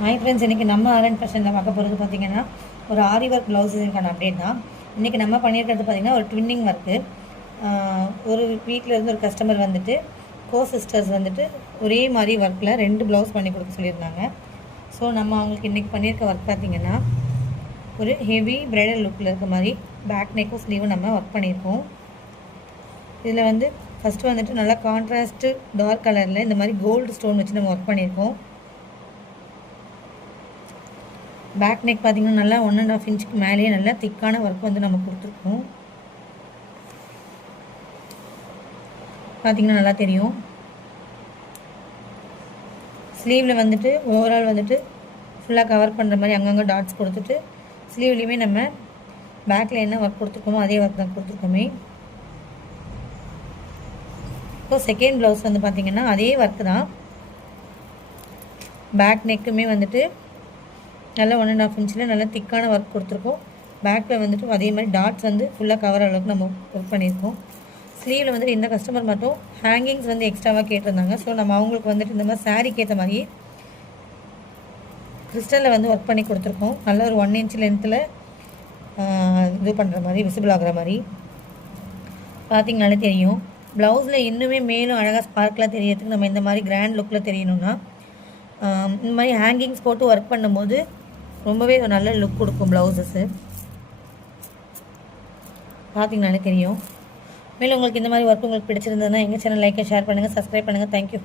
Hi friends, இன்றைக்கி நம்ம R N ஃபேஷனில் பார்க்க போகிறது பார்த்திங்கன்னா ஒரு ஆரி ஒர்க் ப்ளவுஸுக்கான அப்டேட் தான். இன்றைக்கி நம்ம பண்ணியிருக்கிறது பார்த்திங்கன்னா ஒரு ட்வின்னிங் ஒர்க்கு. ஒரு வீட்டில் இருந்து ஒரு கஸ்டமர் வந்துட்டு சிஸ்டர்ஸ் வந்துட்டு ஒரே மாதிரி ஒர்க்கில் 2 ப்ளவுஸ் பண்ணி கொடுக்க சொல்லியிருந்தாங்க. ஸோ நம்ம அவங்களுக்கு இன்றைக்கி பண்ணியிருக்க ஒர்க் பார்த்திங்கன்னா ஒரு ஹெவி பிரைடல் லுக்கில் இருக்க மாதிரி பேக் நெக்கும் ஸ்லீவும் நம்ம ஒர்க் பண்ணியிருக்கோம். இதில் வந்து ஃபஸ்ட்டு வந்துட்டு நல்லா கான்ட்ராஸ்ட்டு டார்க் கலரில் இந்த மாதிரி கோல்டு ஸ்டோன் வச்சு நம்ம ஒர்க் பண்ணியிருக்கோம். பேக் நெக் பார்த்திங்கன்னா நல்லா 1.5 இன்ச்சுக்கு மேலேயே நல்லா திக்கான ஒர்க் வந்து நம்ம கொடுத்துருக்கோம். பார்த்திங்கன்னா நல்லா தெரியும். ஸ்லீவில் வந்துட்டு ஓவரால் வந்துட்டு ஃபுல்லாக கவர் பண்ணுற மாதிரி அங்கங்கே டாட்ஸ் கொடுத்துட்டு ஸ்லீவ்லேயுமே நம்ம பேக்கில் என்ன ஒர்க் கொடுத்துருக்கோமோ அதே ஒர்க் தான் கொடுத்துருக்கோமே. இப்போ செகண்ட் ப்ளவுஸ் வந்து பார்த்திங்கன்னா அதே ஒர்க்கு தான். பேக் நெக்குமே வந்துட்டு நல்லா 1.5 இன்ச்சில் நல்லா திக்கான ஒர்க் கொடுத்துருக்கோம். பேக்கில் வந்துட்டு அதே மாதிரி டாட்ஸ் வந்து ஃபுல்லாக கவர் அளவுக்கு நம்ம ஒர்க் பண்ணியிருக்கோம். ஸ்லீவில் வந்துட்டு இந்த கஸ்டமர் மட்டும் ஹேங்கிங்ஸ் வந்து எக்ஸ்ட்ராவாக கேட்டிருந்தாங்க. ஸோ நம்ம அவங்களுக்கு வந்துட்டு இந்த மாதிரி சாரீக்கு ஏற்ற மாதிரி கிறிஸ்டலில் வந்து ஒர்க் பண்ணி கொடுத்துருக்கோம். நல்ல ஒரு 1 இன்ச் லென்த்தில் இது பண்ணுற மாதிரி விசிபிள் ஆகிற மாதிரி பார்த்திங்கனாலே தெரியும். ப்ளவுஸில் இன்னுமே மேலும் அழகாக ஸ்பார்க்கில் தெரியறதுக்கு நம்ம இந்த மாதிரி கிராண்ட் லுக்கில் தெரியணும்னா இந்த மாதிரி ஹேங்கிங்ஸ் போட்டு ஒர்க் பண்ணும்போது ரொம்பவே ஒரு நல்ல லுக் கொடுக்கும் ப்ளவுஸஸ்ஸு. பார்த்திங்கனாலே தெரியும். மேலும் உங்களுக்கு இந்த மாதிரி ஒர்க் உங்களுக்கு பிடிச்சிருந்ததுன்னா எங்கள் சேனல் லைக் ஷேர் பண்ணுங்கள், சப்ஸ்கிரைப் பண்ணுங்கள். தேங்க்யூ.